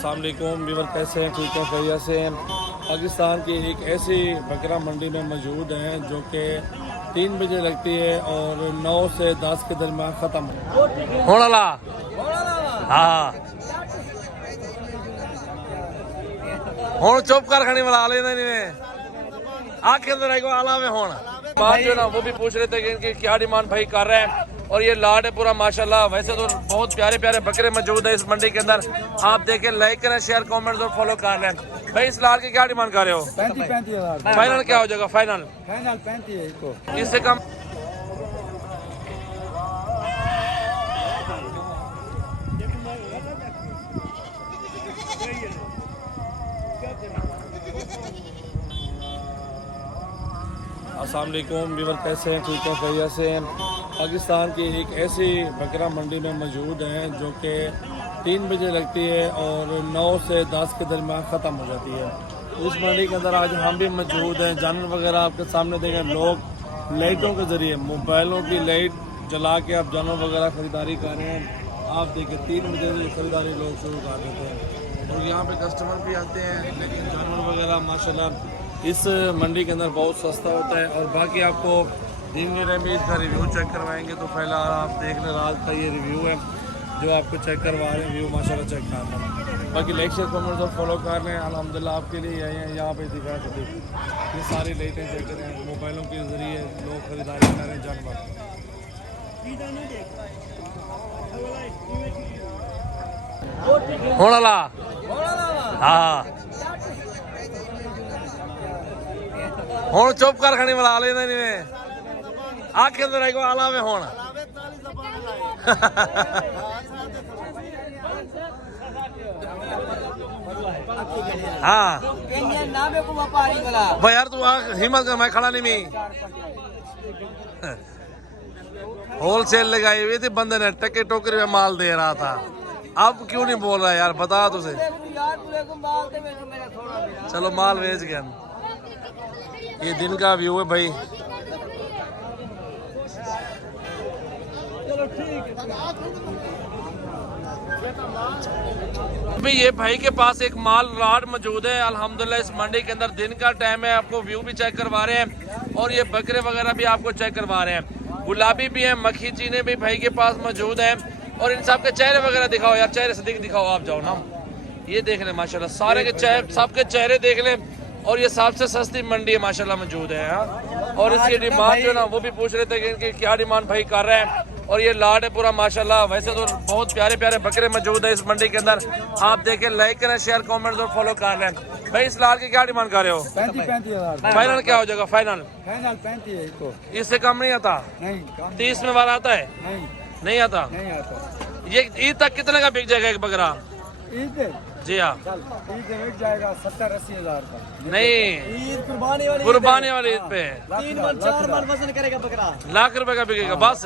अस्सलाम वालेकुम व्यूअर, कैसे हैं? ठीक है, खैरियत से हैं। पाकिस्तान की एक ऐसी बकरा मंडी में मौजूद हैं जो कि 3 बजे लगती है और 9 से 10 के दरमियान ख़त्म होने वाला। हाँ हुण चुप कर खड़ी बना लेना नहीं आखिर अंदर आएगा आला में होना बात जो ना वो भी पूछ रहे थे कि इनकी क्या डिमांड भाई कर रहे हैं। और ये लाड है पूरा माशाल्लाह। वैसे तो बहुत प्यारे प्यारे बकरे मौजूद है इस मंडी के अंदर। आप देखें, लाइक करें, शेयर कमेंट्स और फॉलो कर लें। भाई इस लाड की क्या डिमांड कर रहे हो? 35,000 फाइनल क्या हो जाएगा? फाइनल 35 है इसको। इससे कम अस्सलाम वालेकुम व्यूअर, कैसे हैं? ठीक है, खैरियत से हैं। पाकिस्तान की एक ऐसी बकरा मंडी में मौजूद हैं जो कि 3 बजे लगती है और 9 से 10 के दरमियान ख़त्म हो जाती है। इस मंडी के अंदर आज हम भी मौजूद हैं। जानवर वगैरह आपके सामने देखें, लोग लाइटों के ज़रिए, मोबाइलों की लाइट जला के आप जानवर वगैरह ख़रीदारी कर रहे हैं। आप देखें 3 बजे से ख़रीदारी लोग शुरू कर देते हैं और यहाँ पे कस्टमर भी आते हैं। लेकिन जानवर वगैरह माशाल्लाह इस मंडी के अंदर बहुत सस्ता होता है। और बाकी आपको दिन के टाइम में इसका रिव्यू चेक करवाएंगे। तो पहला आप देख लें, रात का ये रिव्यू है जो आपको चेक करवा रहे हैं। व्यू माशाल्लाह चेक कर लें। बाकी लाइक शेयर कमेंट्स और फॉलो कर लें। अल्हम्दुलिल्लाह आपके लिए आए हैं। यहाँ पे दिखा सकते ये सारी लाइटें चेक करें। मोबाइलों के ज़रिए लोग खरीदारी कर रहे हैं जानवर। होने वाला। हाँ हुण चुप कर खड़ी बना लेना नहीं आखिर अंदर आएगा आला में होना हाँ भाई यार तू हिम्मत कर, मैं खड़ा नहीं मी होलसेल लगाई हुई थी बंदे ने, टके टोकरी में माल दे रहा था। अब क्यों नहीं बोल रहा यार, बता तुझे। चलो माल बेच गया। ये दिन का व्यू है भाई। अभी ये भाई के पास एक माल लाड मौजूद है अल्हम्दुलिल्लाह। इस मंडी के अंदर दिन का टाइम है, आपको व्यू भी चेक करवा रहे हैं और ये बकरे वगैरह भी आपको चेक करवा रहे हैं। गुलाबी भी है, मक्खी चीने भी भाई के पास मौजूद है। और इन सब के चेहरे वगैरह दिखाओ यार, चेहरे से दिखाओ। आप जाओ ना, ये देख लें माशाल्लाह सारे के चेहरे, सबके चेहरे देख लें। और ये सबसे सस्ती मंडी है माशाल्लाह मौजूद है यहाँ। और इसकी डिमांड जो ना वो भी पूछ रहे थे कि इनकी क्या डिमांड भाई कर रहे हैं। और ये लाड है पूरा माशाल्लाह। वैसे तो बहुत प्यारे प्यारे बकरे मौजूद है इस मंडी के अंदर। आप देखें, लाइक करें, शेयर कमेंट्स और फॉलो कर लें। भाई इस लाड की क्या डिमांड कर रहे हो? 35,000 फाइनल क्या हो जाएगा? फाइनल 35 है इसको। इससे कम नहीं आता? नहीं 30 में वाला आता है? नहीं आता। ये ईद तक कितने का बिक जाएगा एक बकरा? ईद जी हाँ, ईद बिक जाएगा 70-80 हज़ार का। नहीं, ईद कुर्बानी वाली ईद पे 3 मन 4 मन वजन करेगा बकरा। लाख रुपए का बिकेगा बस।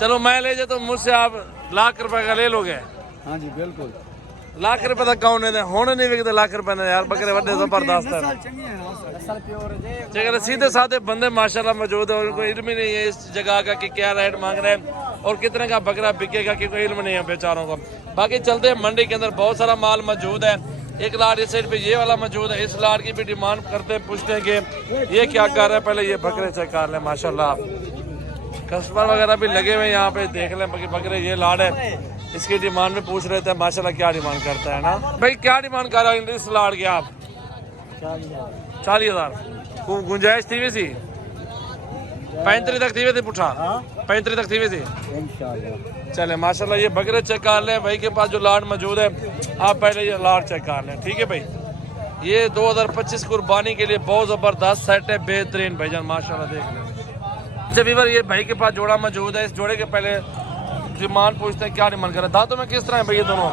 चलो मैं ले जाता हूँ, मुझसे आप लाख रुपए का ले लोगे? हाँ जी बिल्कुल। लाख रुपए तक कौन है होने नहीं बिकते लाख रुपए ने यार। बकरे बड़े जबरदस्त है। सीधे साधे बंदे माशाल्लाह मौजूद है। उनको इल्म ही नहीं है इस जगह का कि क्या रेट मांग रहे हैं और कितने का बकरा बिकेगा, कि कोई इल्म नहीं है बेचारों को। बाकी चलते हैं, मंडी के अंदर बहुत सारा माल मौजूद है। एक लाड इस साइड पे ये वाला मौजूद है। इस लाड की भी डिमांड करते हैं, पूछते हैं कि ये क्या कर रहे हैं। पहले ये बकरे चेक कर लें माशाल्लाह। कस्टमर वगैरह भी लगे हुए यहाँ पे, देख लें बकरे। ये लाड है, इसकी डिमांड में पूछ रहे थे माशाल्लाह क्या डिमांड करता है ना भाई। क्या डिमांड कर रहे हैं इस लाड की आप? 40,000 को गुंजाइश थी वैसी? 35 तक थी वैसे पुठा? 35 तक थी वैसे? चले माशाल्लाह। ये बकरे चेक कर लें भाई के पास जो लाड मौजूद है। आप पहले ये लाड चेक कर लें, ठीक है भाई। ये 2025 कुर्बानी के लिए बहुत ज़बरदस्त सेट है, बेहतरीन भाईजान माशाल्लाह। देख लें जब ये भाई के पास जोड़ा मौजूद है। इस जोड़े के पहले डिमांड पूछते हैं क्या डिमांड कर रहे हैं। दांतों में किस तरह है भाई ये दोनों?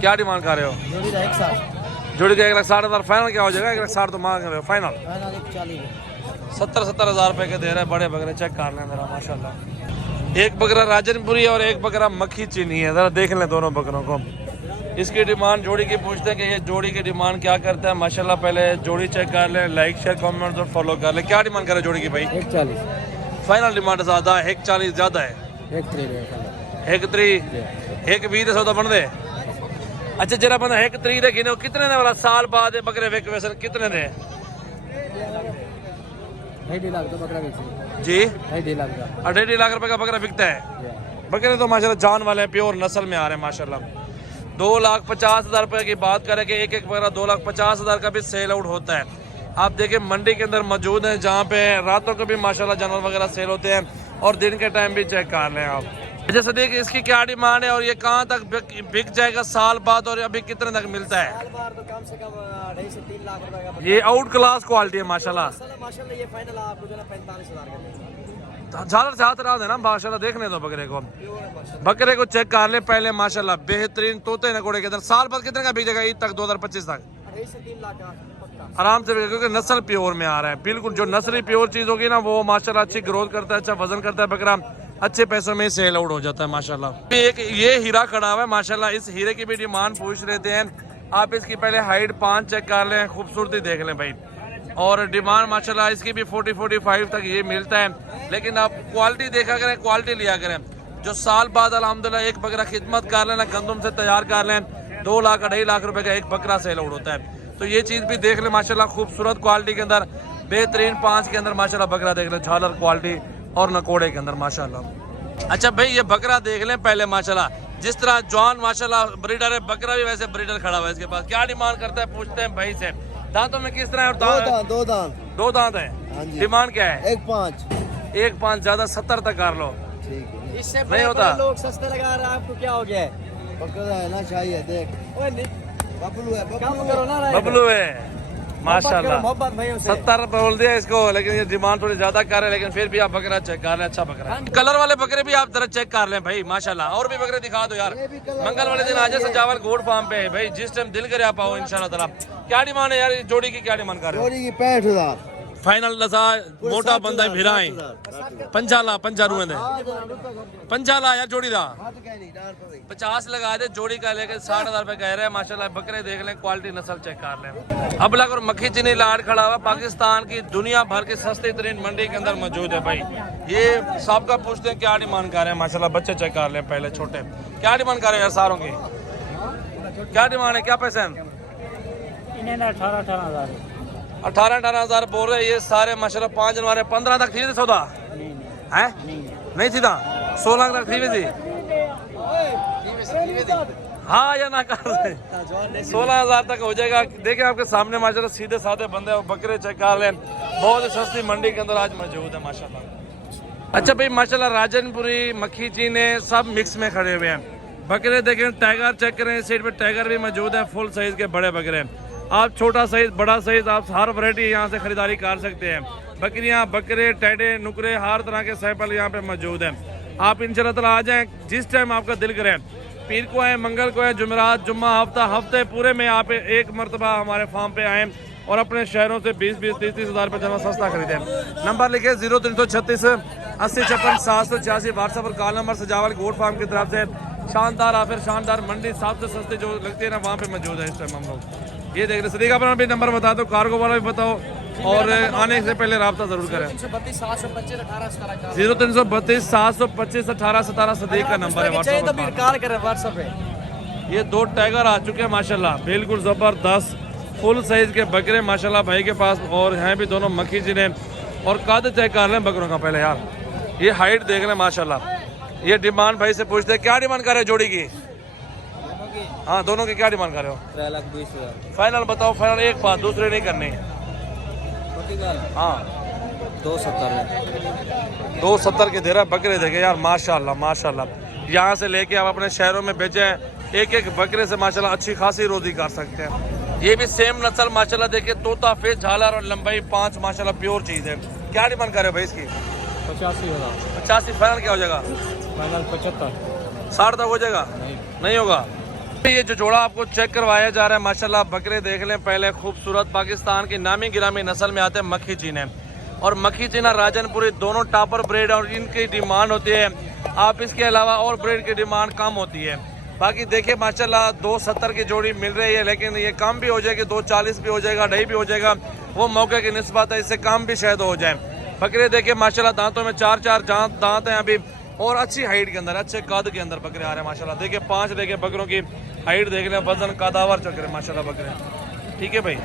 क्या डिमांड कर रहे हो? जोड़ी का 1,60,000 फाइनल क्या हो जाएगा? 1,60,000 तो मांग रहे हो फाइनल? 70 हज़ार रुपए के दे रहे हैं बड़े बकरे। चेक कर लें जरा माशाल्लाह। एक बकरा राजनपुरी और एक बकरा मक्खी चीनी है। जरा देख लें दोनों बकरों को। इसकी डिमांड जोड़ी की पूछते हैं कि ये जोड़ी की डिमांड क्या करता है माशाल्लाह। पहले जोड़ी चेक कर लें, लाइक शेयर कमेंट्स और फॉलो कर लें। क्या डिमांड करे जोड़ी की भाई? 140 फाइनल डिमांड ज़्यादा है, 140 ज़्यादा है। 1 20 सौ तो बन दे अच्छा जरा बंदा एक तरीक दे गिने कितने ने वाला साल बाद ये बकरे वेक वैसे कितने ने 2.5 लाख तो बकरा बेचे जी 2.5 लाख का 2.5 लाख रुपए का बकरा बिकता है। बकरे तो माशाल्लाह जान वाले हैं, प्योर नस्ल में आ रहे हैं माशाल्लाह। 2,50,000 रुपए की बात करें कि एक एक बकरा 2,50,000 का भी सेल आउट होता है। आप देखिए मंडी के अंदर मौजूद है जहाँ पे रातों को भी माशाल्लाह जानवर वगैरह सेल होते हैं और दिन के टाइम भी चेक कर लें आप। जैसे देखिए इसकी क्या डिमांड है और ये कहाँ तक बिक जाएगा साल बाद और अभी कितने तक मिलता है? साल बार तो कम से कम 2.5 से 3 लाख रुपए का ये आउट क्लास क्वालिटी है माशाल्लाह। माशाल्लाह ये फाइनल आपको जो है 45,000 का मिलेगा। झालर से हाथ रहा देना माशाल्लाह, देखने दो बकरे को। बकरे को चेक कर ले पहले माशाल्लाह, बेहतरीन तोते नकोड़े के अंदर। साल बाद कितने का बिक जाएगा ईद तक 2025 तक? 2.5 से 3 लाख का पक्का आराम से बिकेगा, क्योंकि नस्ल प्योर में आ रहा है। बिल्कुल जो नस्ली प्योर चीज होगी ना वो माशाल्लाह अच्छी ग्रोथ करता है, अच्छा वजन करता है बकरा, अच्छे पैसों में सेल आउट हो जाता है माशाल्लाह। एक ये हीरा खड़ा हुआ है माशाल्लाह, इस हीरे की भी डिमांड पूछ लेते हैं आप। इसकी पहले हाइट 5 चेक कर लें, खूबसूरती देख लें भाई। और डिमांड माशाल्लाह इसकी भी 40-45 तक ये मिलता है। लेकिन आप क्वालिटी देखा करें, क्वालिटी लिया करें। जो साल बाद अल्हम्दुलिल्लाह एक बकरा खिदमत कर लेना, गंदम से तैयार कर लें, 2 लाख 2.5 लाख रुपए का एक बकरा सेल आउट होता है। तो ये चीज़ भी देख लें माशाल्लाह, खूबसूरत क्वालिटी के अंदर, बेहतरीन 5 के अंदर माशाल्लाह बकरा देख लें, झालर क्वालिटी और नकोड़े के अंदर माशाल्लाह। अच्छा भाई ये बकरा देख लें पहले माशाल्लाह, जिस तरह जॉन माशाल्लाह ब्रीडर है, बकरा भी वैसे ब्रीडर खड़ा हुआ है इसके पास। क्या डिमांड करता है पूछते हैं भाई से। दांतों में किस तरह है? और दो दांत है। डिमांड क्या है? 1.5 ज्यादा 70 तक कर लो। इससे नहीं होता। लोग सस्ते लगा रहे हैं, आपको क्या हो गया है? बकरा है ना चाहिए देख। बबलू है, कम करो ना। बबलू है माशाल्लाह, मोहब्बत भाइयों से 70 बोल दिया इसको, लेकिन ये डिमांड थोड़ी ज्यादा कर रहे हैं। लेकिन फिर भी आप बकरा चेक कर लें, अच्छा बकरा है। कलर वाले बकरे भी आप जरा चेक कर लें भाई माशाल्लाह। और भी बकरे दिखा दो यार। मंगल वाले दिन आज सजावल गोड फार्म पे है भाई, जिस टाइम दिल करे आप आओ इंशाल्लाह ताला। क्या डिमांड है यार जोड़ी की? क्या डिमांड कर रहे हो? जोड़ी की 65,000 फाइनल लसा मोटा बंदा भिराए 50 पंजा दे 50 यार जोड़ी दा 50 लगा दे जोड़ी का, लेके 60,000 रुपए कह रहे हैं माशाल्लाह। बकरे देख लें, क्वालिटी नस्ल चेक कर लें। अब लग और मक्खी चीनी लाड खड़ा हुआ, पाकिस्तान की दुनिया भर की सस्ती तरीन मंडी के अंदर मौजूद है भाई। ये साहब का पूछते हैं क्या डिमांड कर रहे हैं माशाल्लाह। बच्चे चेक कर लें पहले, छोटे क्या डिमांड कर रहे हैं यार सारों की? क्या डिमांड है, क्या पैसे हैं? 18,000 बोल रहे हैं ये सारे माशाल्लाह। 5 जनवरी 15 तक थी सौदा है? नहीं थी था 16 तक थी थी। हाँ या ना कर 16,000 तक हो जाएगा। देखिए आपके सामने माशाल्लाह सीधे साधे बंदे बकरे चेक कर लें, बहुत ही सस्ती मंडी के अंदर आज मौजूद है माशाल्लाह। अच्छा भाई माशाल्लाह राजनपुरी मक्खी चीने सब मिक्स में खड़े हुए हैं। बकरे देखें, टाइगर चेक करें, इस साइड पे टाइगर भी मौजूद है, फुल साइज के बड़े बकरे। आप छोटा साइज बड़ा साइज आप हर वैरायटी यहाँ से खरीदारी कर सकते हैं। बकरियाँ बकरे टेढ़े नुकरे हर तरह के सैंपल यहाँ पे मौजूद हैं। आप इंशाल्लाह ताला आ जाएं जिस टाइम आपका दिल करे। पीर को आए, मंगल को आए, जुमेरात जुम्मा हफ्ते पूरे में आप एक मरतबा हमारे फार्म पे आएँ और अपने शहरों से 20-30 हज़ार रुपये जमा सस्ता खरीदें। नंबर लिखे 0336 80 56 786। व्हाट्सएप पर कॉल नंबर सजावल गोट फार्म की तरफ से शानदार ऑफर, शानदार मंडी सबसे सस्ते जो लगती है ना वहाँ पे मौजूद है इस टाइम हम लोग। ये देख रहे सदीक अपना भी नंबर बता दो, कार्गो वाला भी बताओ और आने से पहले रब्ता जरूर करें। 0332 725 18 सदीक का नंबर है व्हाट्सएप पे। ये 2 टाइगर आ चुके हैं माशाल्लाह, बिल्कुल जबरदस्त फुल साइज के बकरे माशाल्लाह भाई के पास। और हैं भी दोनों मक्खी जिन्हें, और कद चेक कर लें बकरों का पहले यार। ये हाइट देख लें माशाल्लाह। ये डिमांड भाई से पूछते हैं क्या डिमांड कर रहे हो जोड़ी की? हाँ दोनों की क्या डिमांड कर रहे हो? 3,20,000 फाइनल बताओ, फाइनल एक बात, दूसरे नहीं करनी। हाँ 270 के दे रहा है बकरे देखे यार माशाल्लाह माशाल्लाह। यहाँ से लेके आप अपने शहरों में बेचें, एक एक बकरे से माशाल्लाह अच्छी खासी रोजी कर सकते हैं। ये भी सेम नस्ल माशाल्लाह देखिए, तोता फेस झालर और लंबाई 5 माशाल्लाह प्योर चीज है। क्या डिमांड कर रहे हो भाई इसकी? 85,000 85 फाइनल क्या हो जाएगा? फाइनल 75 60 तक हो जाएगा? नहीं होगा। ये जो जोड़ा आपको चेक करवाया जा रहा है माशाल्लाह, बकरे देख लें पहले, खूबसूरत पाकिस्तान की नामी गिरामी नस्ल में आते हैं मक्खी चीने। और मक्खी चीना राजनपुरी दोनों टॉपर ब्रेड और इनकी डिमांड होती है। आप इसके अलावा और ब्रेड की डिमांड कम होती है। बाकी देखिए माशाल्लाह 270 की जोड़ी मिल रही है, लेकिन ये कम भी हो जाएगी, 240 भी हो जाएगा, 2.5 भी हो जाएगा, वो मौके की निस्बत है, इससे कम भी शायद हो जाए। बकरे देखिए माशाल्लाह दांतों में 4 दांत हैं अभी, और अच्छी हाइट के अंदर, अच्छे कद के अंदर बकरे आ रहे हैं माशाल्लाह। देखिए 5 देखिए बकरों की हाइट देख लें, वजन कदावर चक रहे हैं माशाल्लाह बकरे। ठीक है भाई।